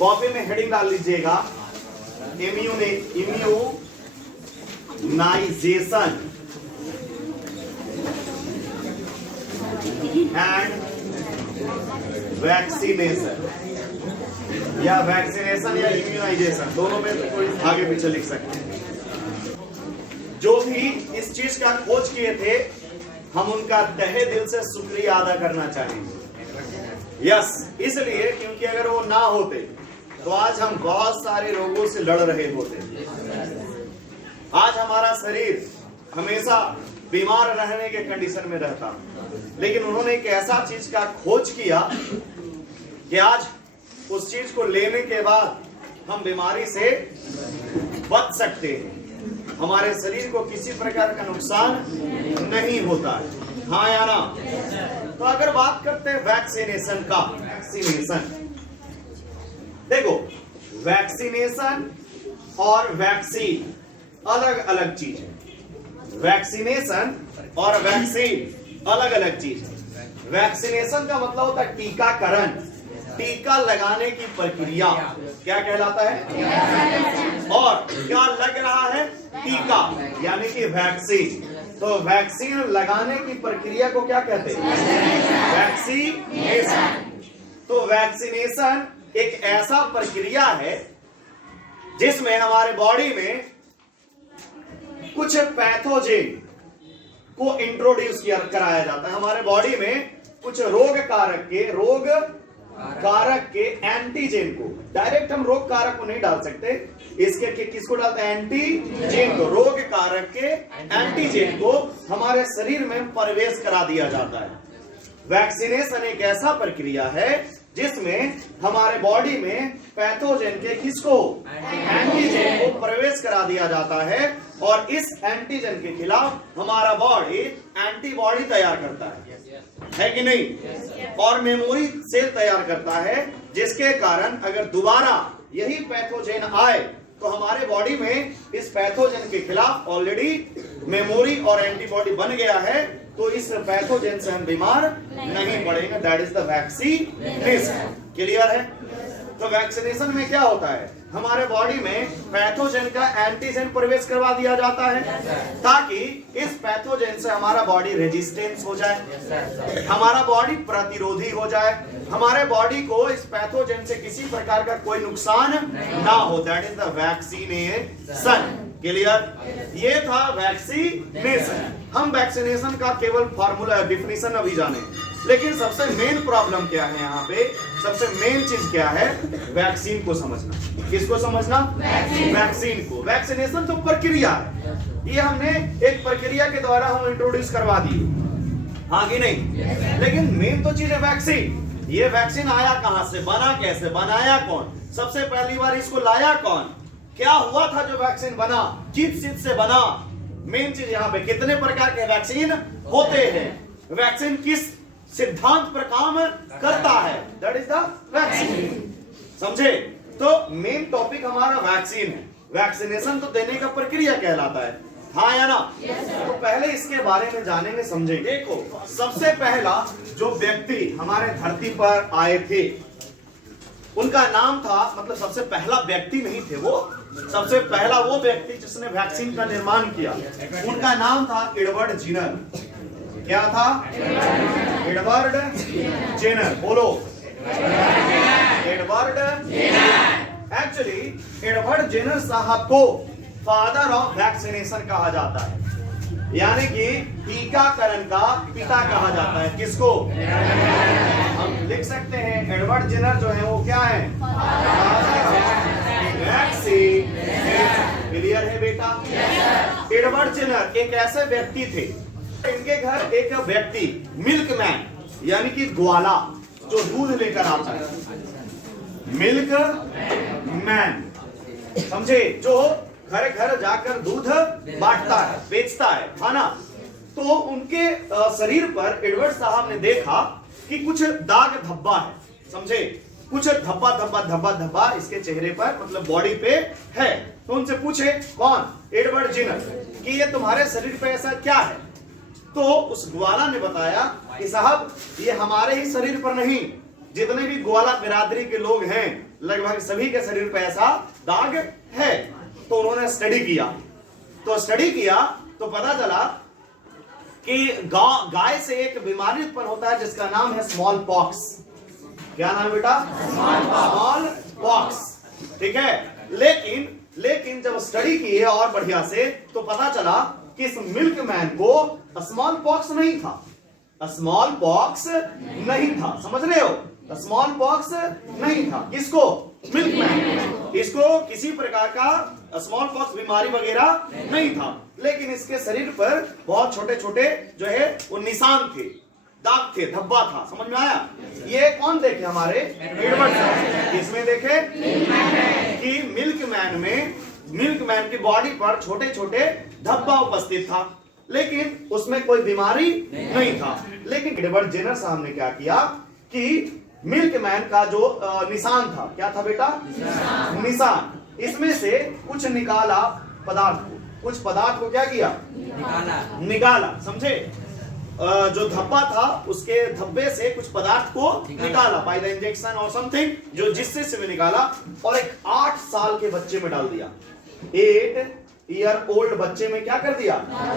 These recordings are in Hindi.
कॉपी में हेडिंग डाल लीजिएगा, इम्यूनाइजेशन एंड वैक्सीनेशन, या वैक्सीनेशन या इम्यूनाइजेशन, दोनों में कोई आगे पीछे लिख सकते हैं। जो भी इस चीज का खोज किए थे, हम उनका तहे दिल से शुक्रिया अदा करना चाहेंगे। यस, इसलिए क्योंकि अगर वो ना होते तो आज हम बहुत सारे रोगों से लड़ रहे होते। आज हमारा शरीर हमेशा बीमार रहने के कंडीशन में रहता, लेकिन उन्होंने एक ऐसा चीज का खोज किया कि आज उस चीज को लेने के बाद हम बीमारी से बच सकते हैं, हमारे शरीर को किसी प्रकार का नुकसान नहीं होता है। हाँ या ना? तो अगर बात करते हैं वैक्सीनेशन का, वैक्सीनेशन देखो, वैक्सीनेशन और वैक्सीन अलग अलग चीज है। वैक्सीनेशन और वैक्सीन अलग अलग चीज है। वैक्सीनेशन का मतलब होता है टीकाकरण, टीका लगाने की प्रक्रिया क्या कहलाता है? और क्या लग रहा है? टीका, यानी कि वैक्सीन। तो वैक्सीन लगाने की प्रक्रिया को क्या कहते हैं? वैक्सीनेशन। तो वैक्सीनेशन एक ऐसा प्रक्रिया है जिसमें हमारे बॉडी में कुछ पैथोजेन को इंट्रोड्यूस कराया जाता है। हमारे बॉडी में कुछ रोग कारक के एंटीजेन को, डायरेक्ट हम रोग कारक को नहीं डाल सकते, इसके किसको डालते हैं? एंटीजेन को, रोग कारक के एंटीजेन को हमारे शरीर में प्रवेश करा दिया जाता है। वैक्सीनेशन एक ऐसा प्रक्रिया है जिसमें हमारे बॉडी में पैथोजेन के किसको? एंटीजेन को प्रवेश करा दिया जाता है, और इस एंटीजेन के खिलाफ हमारा बॉडी एंटीबॉडी तैयार करता है कि नहीं? और मेमोरी सेल तैयार करता है, जिसके कारण अगर दोबारा यही पैथोजेन आए तो हमारे बॉडी में इस पैथोजेन के खिलाफ ऑलरेडी मेमोरी और एंटीबॉडी बन गया है, तो इस पैथोजेन से हम बीमार नहीं पड़ेंगे। That is the vaccination. Clear है? तो वैक्सीनेशन में क्या होता है? हमारे बॉडी में पैथोजेन का एंटीजेन प्रवेश करवा दिया जाता है, ताकि इस पैथोजेन से हमारा बॉडी रेजिस्टेंस हो जाए, हमारा बॉडी प्रतिरोधी हो जाए, हमारे बॉडी को इस पैथोजेन से किसी प्रकार का कोई नुकसान ना हो। That is the vaccination. Clear? ये था वैक्सीनेशन। हम वैक्सीनेशन का केवल फॉर्मूला, डेफिनेशन अभी जाने, लेकिन सबसे मेन प्रॉब्लम क्या है यहाँ पे? सबसे मेन चीज क्या है? वैक्सीन को समझना। किसको समझना? वैक्सीन को। वैक्सीनेशन तो प्रक्रिया है, ये हमने एक प्रक्रिया के द्वारा हम इंट्रोड्यूस करवा दिए, हाँ कि नहीं? लेकिन मेन तो चीज है वैक्सीन। ये वैक्सीन आया कहां से, बना कैसे, बनाया कौन, सबसे पहली बार इसको लाया कौन, क्या हुआ था जो वैक्सीन बना, किस चीज से बना? मेन चीज यहाँ पे, कितने प्रकार के वैक्सीन होते हैं, वैक्सीन किस सिद्धांत पर काम करता है, दैट इज द वैक्सीन। समझे? तो मेन टॉपिक हमारा वैक्सीन है। वैक्सीनेशन तो देने का प्रक्रिया कहलाता है, हाँ या ना? तो पहले इसके बारे में जानेंगे, समझेंगे। देखो, सबसे पहला जो व्यक्ति हमारे धरती पर आए थे, उनका नाम था, मतलब सबसे पहला व्यक्ति नहीं थे वो, सबसे पहला वो व्यक्ति जिसने वैक्सीन का निर्माण किया, उनका नाम था एडवर्ड जेनर। क्या था? Edward Jenner. बोलो, Edward Jenner. Actually Edward Jenner साहब को फादर ऑफ वैक्सीनेशन कहा जाता है, यानी कि टीकाकरण का पिता कहा जाता है। किसको? हम लिख सकते हैं एडवर्ड जेनर जो है वो क्या है? वैक्सीनेशन। क्लियर है बेटा? एडवर्ड जेनर एक ऐसे व्यक्ति थे, इनके घर एक व्यक्ति मिल्कमैन, यानी कि ग्वाला, जो दूध लेकर आता है, मिल्क मैन, समझे? जो घर घर जाकर दूध बांटता है, बेचता है ना? तो उनके शरीर पर एडवर्ड साहब ने देखा कि कुछ दाग धब्बा है, समझे? कुछ धब्बा धब्बा धब्बा धब्बा इसके चेहरे पर, मतलब बॉडी पे है। तो उनसे पूछे, कौन? एडवर्ड जेनर, कि ये तुम्हारे शरीर पे ऐसा क्या है? तो उस ग्वाला ने बताया कि साहब, ये हमारे ही शरीर पर नहीं, जितने भी ग्वाला बिरादरी के लोग हैं लगभग सभी के शरीर पे ऐसा दाग है। तो उन्होंने स्टडी किया, तो पता चला कि गाय से एक बीमारी उत्पन्न होता है जिसका नाम है स्मॉल पॉक्स। क्या नाम है बेटा? Small pox. ठीक है, लेकिन जब स्टडी की है और बढ़िया से तो पता चला कि इस मिल्कमैन को स्मॉल पॉक्स नहीं था, स्मॉल पॉक्स नहीं था। समझ रहे हो? स्मॉल पॉक्स नहीं था। किसको? मिल्कमैन। इसको किसी प्रकार का स्मॉल पॉक्स बीमारी वगैरह नहीं था, लेकिन इसके शरीर पर बहुत छोटे छोटे जो है वो निशान थे, दाग थे, धब्बा था। समझ में आया? ये कौन देखे? हमारे एडवर्ड साहब। इसमें देखे कि मिल्कमैन की बॉडी पर छोटे छोटे धब्बा उपस्थित था, लेकिन उसमें कोई बीमारी नहीं था। लेकिन एडवर्ड जेनर साहब ने क्या किया कि मिल्कमैन का जो निशान था, क्या था बेटा? निशान। इसमें से कुछ निकाला कुछ पदार्थ को क्या किया? निकाला। समझे? जो धब्बा था उसके धब्बे से कुछ पदार्थ को निकाला बाय द इंजेक्शन और समथिंग, जो जिससे से निकाला और एक 8 साल के बच्चे में डाल दिया। 8 ईयर ओल्ड बच्चे में क्या कर दिया?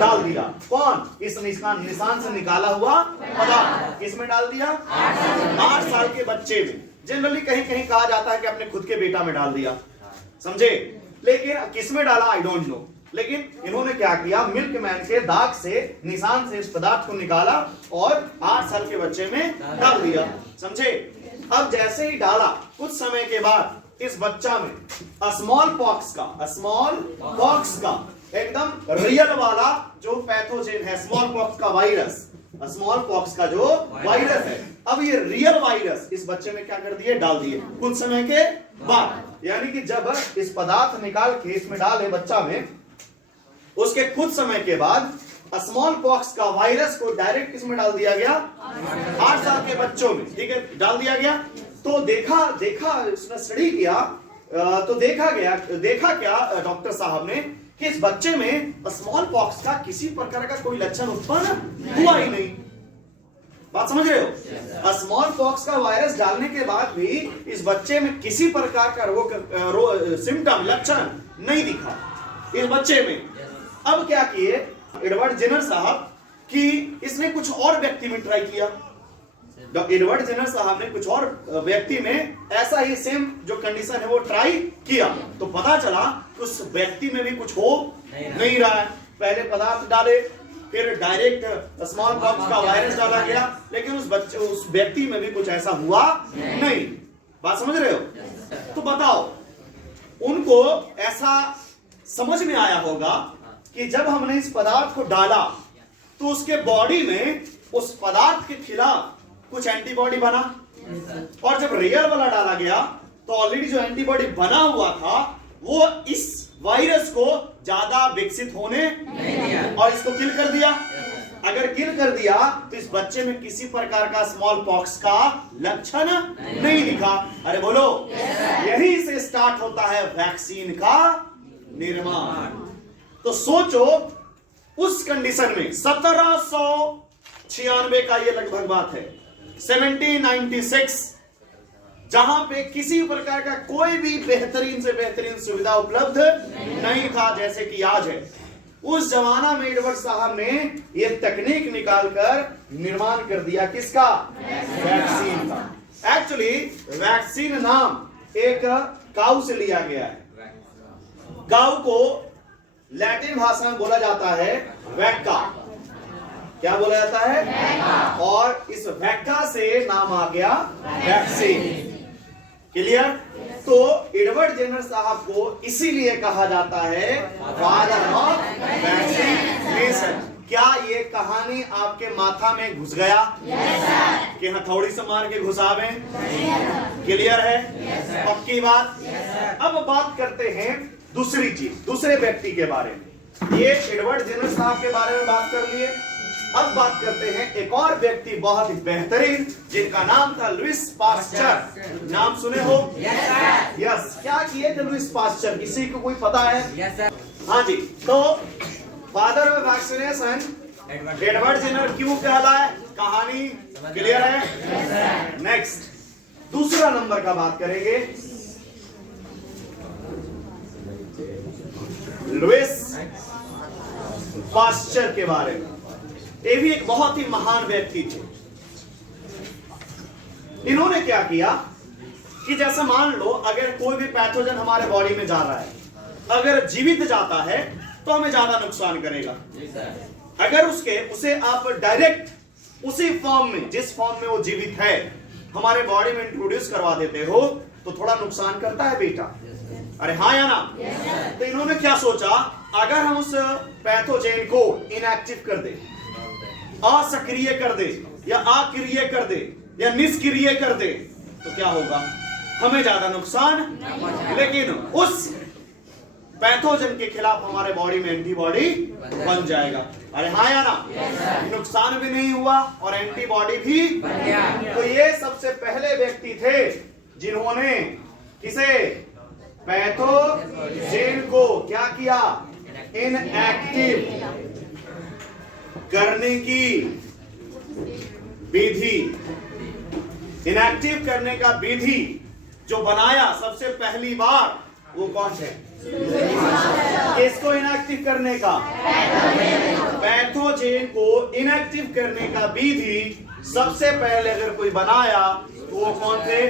डाल दिया। कौन? इस निशान से निकाला हुआ पदार्थ किसमें डाल दिया? 8 साल के बच्चे में। जनरली कहीं कहीं कहा जाता है कि अपने खुद के बेटा में डाल दिया। समझे? लेकिन किसमें डाला आई डोंट नो। लेकिन इन्होंने क्या किया? मिल्कमैन के दाग से, निशान से इस पदार्थ को निकाला और 8 साल के बच्चे में डाल दिया। समझे? अब जैसे ही डाला कुछ समय के बाद इस बच्चा में स्मॉल पॉक्स का एकदम रियल वाला जो पैथोजेन है, स्मॉल पॉक्स का वायरस, स्मॉल पॉक्स का जो वायरस है, अब ये रियल वायरस इस बच्चे में क्या कर दिए? डाल दिए कुछ समय के बाद। यानी कि जब इस पदार्थ निकाल के इसमें डाले बच्चा में, उसके कुछ समय के बाद स्मॉल पॉक्स का वायरस को डायरेक्ट इसमें डाल दिया गया, 8 साल के बच्चों में। ठीक है, डाल दिया गया। तो देखा उसने स्टडी किया तो देखा क्या डॉक्टर साहब ने कि इस बच्चे में स्मॉल पॉक्स का किसी प्रकार का कोई लक्षण उत्पन्न हुआ ही नहीं। बात समझ रहे हो? स्मॉल पॉक्स का वायरस डालने के बाद भी इस बच्चे में किसी प्रकार का सिम्टम, लक्षण नहीं दिखा इस बच्चे में। अब क्या किए एडवर्ड जेनर साहब कि इसने कुछ और व्यक्ति में ट्राई किया। एडवर्ड जेनर साहब ने कुछ और व्यक्ति में ऐसा ही सेम जो कंडीशन है वो ट्राई किया, तो पता चला उस व्यक्ति में भी कुछ हो नहीं रहा है। पहले पदार्थ डाले, फिर डायरेक्ट स्मॉल पॉक्स का वायरस डाला गया, लेकिन उस व्यक्ति में भी कुछ ऐसा हुआ नहीं। बात समझ रहे हो? तो बताओ, उनको ऐसा समझ में आया होगा कि जब हमने इस पदार्थ को डाला तो उसके बॉडी में उस पदार्थ के खिलाफ कुछ एंटीबॉडी बना, और जब रियल वाला डाला गया तो ऑलरेडी जो एंटीबॉडी बना हुआ था वो इस वायरस को ज्यादा विकसित होने और इसको किल कर दिया। अगर किल कर दिया तो इस बच्चे में किसी प्रकार का स्मॉल पॉक्स का लक्षण नहीं दिखा। अरे बोलो, यहीं से स्टार्ट होता है वैक्सीन का निर्माण। तो सोचो उस कंडीशन में 1796 का ये लगभग बात है, 1796, जहां पे किसी प्रकार का कोई भी बेहतरीन से बेहतरीन सुविधा उपलब्ध नहीं था जैसे कि आज है। उस जमाना में एडवर्ड साहब ने ये तकनीक निकालकर निर्माण कर दिया किसका? वैक्सीन का। एक्चुअली वैक्सीन नाम एक काऊ से लिया गया है। काऊ को लैटिन भाषा में बोला जाता है वैक्का। क्या बोला जाता है? और इस वैक्का से नाम आ गया वैक्सीन। क्लियर? तो एडवर्ड जेनर साहब को इसीलिए कहा जाता है फादर ऑफ वैक्सीनेशन। क्या ये कहानी आपके माथा में घुस गया? कि हथौड़ी से मार के घुसावे? क्लियर है? पक्की बात। अब बात करते हैं दूसरी चीज, दूसरे व्यक्ति के बारे में। ये एडवर्ड जेनर साहब के बारे में बात कर लिए। अब बात करते हैं एक और व्यक्ति बहुत ही बेहतरीन, जिनका नाम था लुइस पास्चर। नाम सुने हो? यस। क्या किए थे लुइस पास्चर? किसी को कोई पता है? हाँ जी। तो father of vaccination Edward Jenner क्यों कहलाए? कहानी क्लियर है? नेक्स्ट दूसरा नंबर का बात करेंगे, लुइस पास्चर के बारे में। ये भी एक बहुत ही महान व्यक्ति थे। इन्होंने क्या किया कि जैसे मान लो अगर कोई भी पैथोजन हमारे बॉडी में जा रहा है, अगर जीवित जाता है तो हमें ज्यादा नुकसान करेगा। अगर उसे आप डायरेक्ट उसी फॉर्म में, जिस फॉर्म में वो जीवित है, हमारे बॉडी में इंट्रोड्यूस करवा देते हो तो थोड़ा नुकसान करता है बेटा। अरे हाँ या ना? तो इन्होंने क्या सोचा, अगर हम उस पैथोजेन को इनएक्टिव कर दे, असक्रिय कर दे, या अक्रिय कर दे, या निष्क्रिय कर दे, तो क्या होगा? हमें ज्यादा नुकसान, लेकिन उस पैथोजन के खिलाफ हमारे बॉडी में एंटीबॉडी बन जाएगा। अरे हाँ या ना? नुकसान भी नहीं हुआ और एंटीबॉडी भी बन गया। तो ये सबसे पहले व्यक्ति थे जिन्होंने किसे, पैथोजेन को क्या किया, इनएक्टिव करने की विधि, इनएक्टिव करने का विधि जो बनाया सबसे पहली बार, वो कौन है? किसको इनएक्टिव करने का? पैथोजेन को इनएक्टिव करने का विधि सबसे पहले अगर कोई बनाया तो वो कौन थे?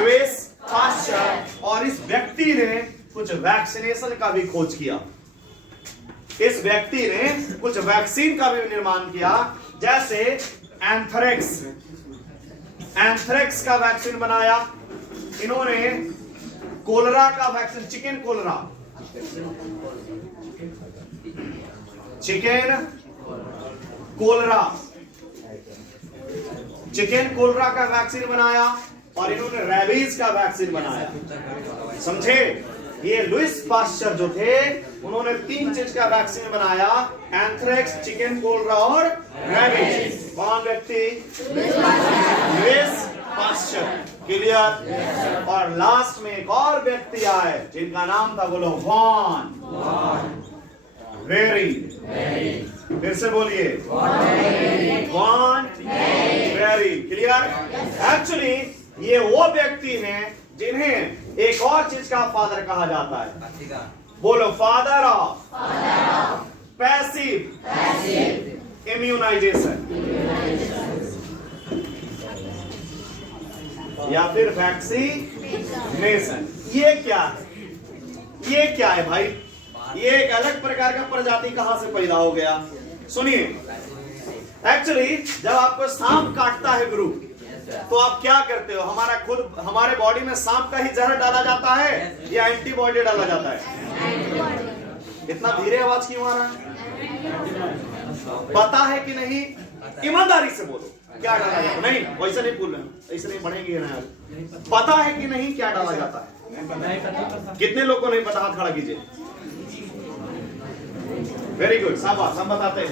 Louis Pasteur. और इस व्यक्ति ने कुछ वैक्सीनेशन का भी खोज किया। इस व्यक्ति ने कुछ वैक्सीन का भी निर्माण किया, जैसे एंथ्रेक्स का वैक्सीन बनाया इन्होंने, कोलरा का वैक्सीन, चिकन कोलरा का वैक्सीन बनाया, और इन्होंने रेबीज का वैक्सीन बनाया। समझे? ये लुइस पास्चर जो थे, उन्होंने 3 चीज का वैक्सीन बनाया, एंथ्रेक्स, चिकन कोलरा और रेबीज। कौन व्यक्ति? Louis Pasteur. क्लियर? और लास्ट में एक और व्यक्ति आए जिनका नाम था, बोलो, वॉन वेरी। फिर से बोलिए, वॉन वेरी। क्लियर? एक्चुअली ये वो व्यक्ति हैं जिन्हें एक और चीज का फादर कहा जाता है। बोलो, फादर ऑफ पैसिव इम्यूनाइजेशन, या फिर वैक्सीनेशन। ये क्या है? ये क्या है भाई? ये एक अलग प्रकार का प्रजाति कहां से पैदा हो गया? सुनिए, एक्चुअली जब आपको सांप काटता है गुरु, तो आप क्या करते हो? हमारे बॉडी में सांप का ही जहर डाला जाता है या एंटीबॉडी डाला जाता है? इतना धीरे आवाज क्यों आ रहा है? पता है कि नहीं? ईमानदारी से बोलो, क्या डाला जाता है? नहीं, वैसे नहीं बोल रहे, ऐसे नहीं बढ़ेंगे ना। पता है कि नहीं क्या डाला जाता है? कितने लोग को नहीं पता? हाथ खड़ा कीजिए। वेरी गुड, शाबाश, हम बताते हैं।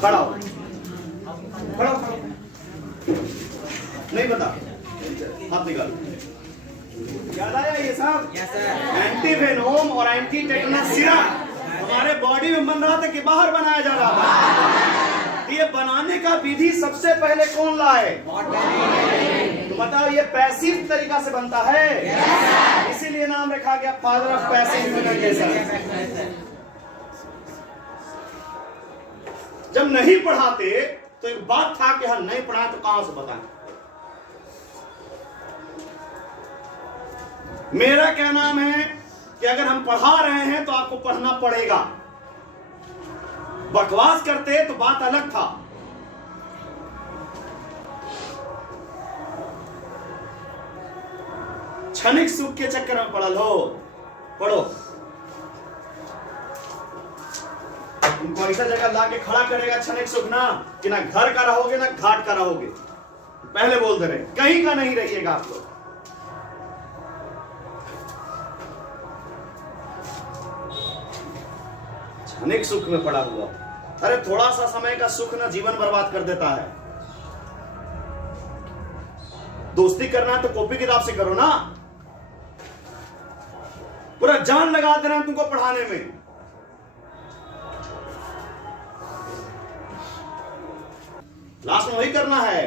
खड़ा हो, खड़ा हो। नहीं पता? हाथ निकालो। याद आया ये सब? एंटीवेनोम और एंटी टेटनस सिरप हमारे बॉडी में बन रहा था कि बाहर बनाया जा रहा था? ये बनाने का विधि सबसे पहले कौन लाए? तो बताओ, ये पैसिव तरीका से बनता है, इसीलिए नाम रखा गया फादर ऑफ पैसिव इम्यूनाइजेशन। जब नहीं पढ़ाते तो एक बात था कि हम नहीं पढ़ा तो कहां से बताएं? मेरा क्या नाम है कि अगर हम पढ़ा रहे हैं तो आपको पढ़ना पड़ेगा। बकवास करते तो बात अलग था। क्षणिक सुख के चक्कर में पढ़ लो, पढ़ो। उनको ऐसा जगह ला के खड़ा करेगा क्षणिक सुख ना, कि ना घर का रहोगे ना घाट का रहोगे। पहले बोल दे रहे, कहीं का नहीं रहिएगा आप लोग। क्षणिक सुख में पड़ा हुआ। अरे थोड़ा सा समय का सुख ना जीवन बर्बाद कर देता है। दोस्ती करना है तो कॉपी किताब से करो ना। पूरा जान लगा दे रहे हैं तुमको पढ़ाने में। लास्ट में वही करना है।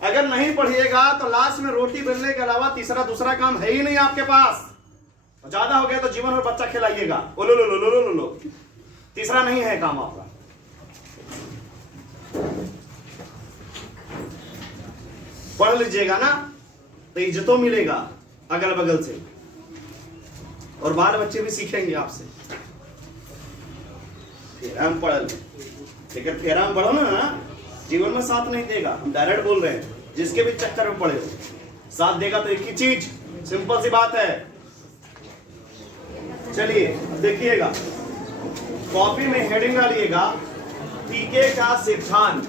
अगर नहीं पढ़िएगा तो लास्ट में रोटी बेलने के अलावा तीसरा दूसरा काम है ही नहीं आपके पास। ज्यादा हो गया तो जीवन और बच्चा खिलाइएगा, ओ लो लो लो लो लो लो, तीसरा नहीं है काम आपका। पढ़ लीजिएगा ना तो इज्जतों मिलेगा अगल बगल से, और बाल बच्चे भी सीखेंगे आपसे। फेराम पढ़ लेकिन फेराम पढ़ो ना, जीवन में साथ नहीं देगा। हम डायरेक्ट बोल रहे हैं, जिसके भी चक्कर में पड़े हो साथ देगा तो एक ही चीज, सिंपल सी बात है। चलिए देखिएगा, कॉपी में हेडिंग डालिएगा पीके का सिद्धांत।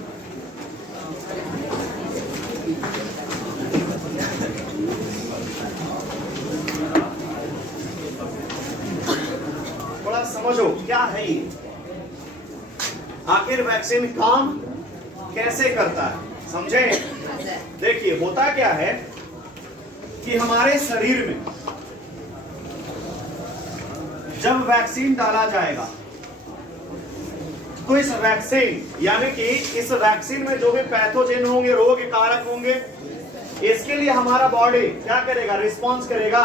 थोड़ा समझो क्या है ये, आखिर वैक्सीन काम कैसे करता है, समझे? देखिए होता क्या है कि हमारे शरीर में जब वैक्सीन डाला जाएगा तो इस वैक्सीन यानी कि इस वैक्सीन में जो भी पैथोजेन होंगे, रोग कारक होंगे, इसके लिए हमारा बॉडी क्या करेगा? रिस्पॉन्स करेगा।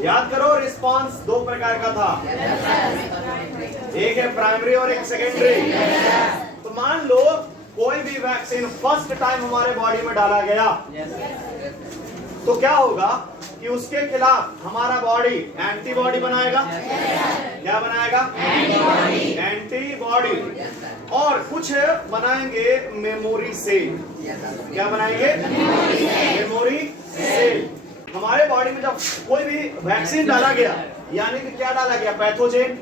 याद करो, रिस्पॉन्स दो प्रकार का था, एक है प्राइमरी और एक सेकेंडरी। तो मान लो कोई भी वैक्सीन फर्स्ट टाइम हमारे बॉडी में डाला गया तो क्या होगा कि उसके खिलाफ हमारा बॉडी एंटीबॉडी बनाएगा। क्या बनाएगा? एंटीबॉडी। और कुछ बनाएंगे मेमोरी सेल। क्या बनाएंगे? Memory cell. हमारे बॉडी में जब कोई भी वैक्सीन डाला गया यानी कि क्या डाला गया? पैथोजेन।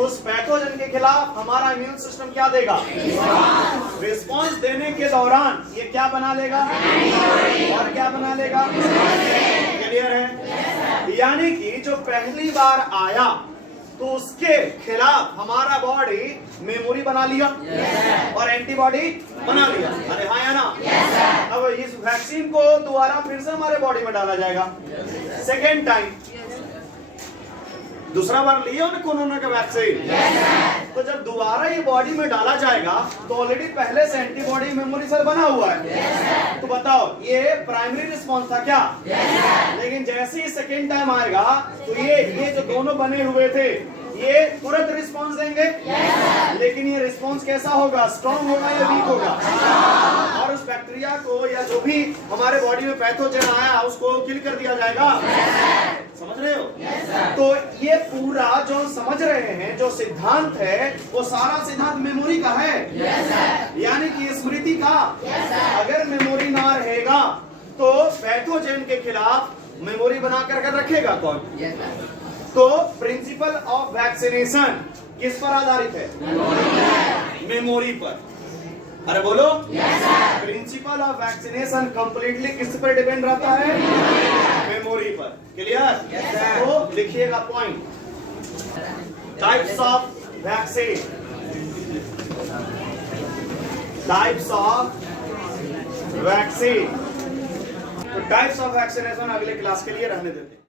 उस पैथोजेन के खिलाफ हमारा इम्यून सिस्टम क्या देगा? रिस्पांस देने के दौरान ये क्या बना लेगा? और क्या बना लेगा? क्लियर है? यानी कि जो पहली बार आया तो उसके खिलाफ हमारा बॉडी मेमोरी बना लिया और एंटीबॉडी बना लिया। अरे हाँ या ना? अब इस वैक्सीन को दोबारा फिर से हमारे बॉडी में डाला जाएगा सेकेंड टाइम। दूसरा बार लिया ना कोरोना का वैक्सीन, तो जब दोबारा ये बॉडी में डाला जाएगा तो ऑलरेडी पहले से एंटीबॉडी मेमोरी सेल बना हुआ है। तो बताओ ये प्राइमरी रिस्पॉन्स था क्या? लेकिन जैसे ही सेकेंड टाइम आएगा तो ये जो दोनों बने हुए थे ये तुरंत रिस्पॉन्स देंगे। लेकिन ये रिस्पॉन्स कैसा होगा? स्ट्रॉन्ग होगा या वीक होगा? और उस बैक्टीरिया को या जो भी हमारे बॉडी में पैथोजेन आया उसको किल कर दिया जाएगा। समझ रहे हो? तो ये पूरा जो समझ रहे हैं जो सिद्धांत है वो सारा सिद्धांत मेमोरी का है। यानी कि स्मृति का। अगर मेमोरी ना रहेगा तो पैथोजेन के खिलाफ मेमोरी बना कर रखेगा कौन? तो प्रिंसिपल ऑफ वैक्सीनेशन किस पर आधारित है? मेमोरी पर। अरे बोलो, प्रिंसिपल ऑफ वैक्सीनेशन कंप्लीटली किस पर डिपेंड रहता है? मेमोरी पर। क्लियर? तो लिखिएगा point, types of vaccine. Types of vaccine. तो टाइप्स ऑफ वैक्सीनेशन अगले क्लास के लिए रहने देते हैं।